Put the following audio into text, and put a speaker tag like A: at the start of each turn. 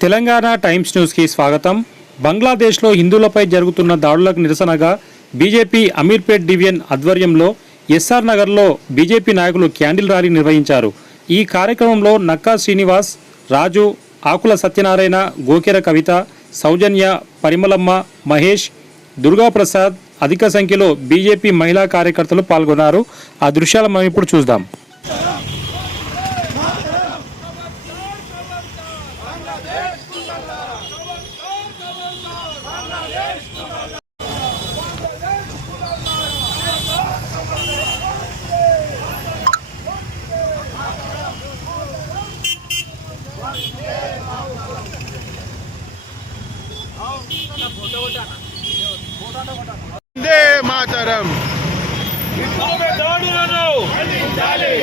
A: Telangana times న్యూస్కి స్వాగతం. బంగ్లాదేశ్లో హిందువులపై జరుగుతున్న దాడులకు నిరసనగా బీజేపీ అమీర్పేట్ డివిజన్ ఆధ్వర్యంలో ఎస్ఆర్ నగర్లో బీజేపీ నాయకులు క్యాండిల్ ర్యాలీ నిర్వహించారు. ఈ కార్యక్రమంలో నక్కా శ్రీనివాస్ రాజు ఆకుల సత్యనారాయణ గోకెర కవిత సౌజన్య పరిమలమ్మ మహేష్ దుర్గాప్రసాద్ అధిక సంఖ్యలో బీజేపీ మహిళా కార్యకర్తలు పాల్గొన్నారు. ఆ దృశ్యాలు మనం ఇప్పుడు చూద్దాం.
B: వందే మాతరం.
C: దాడులను అందించాలి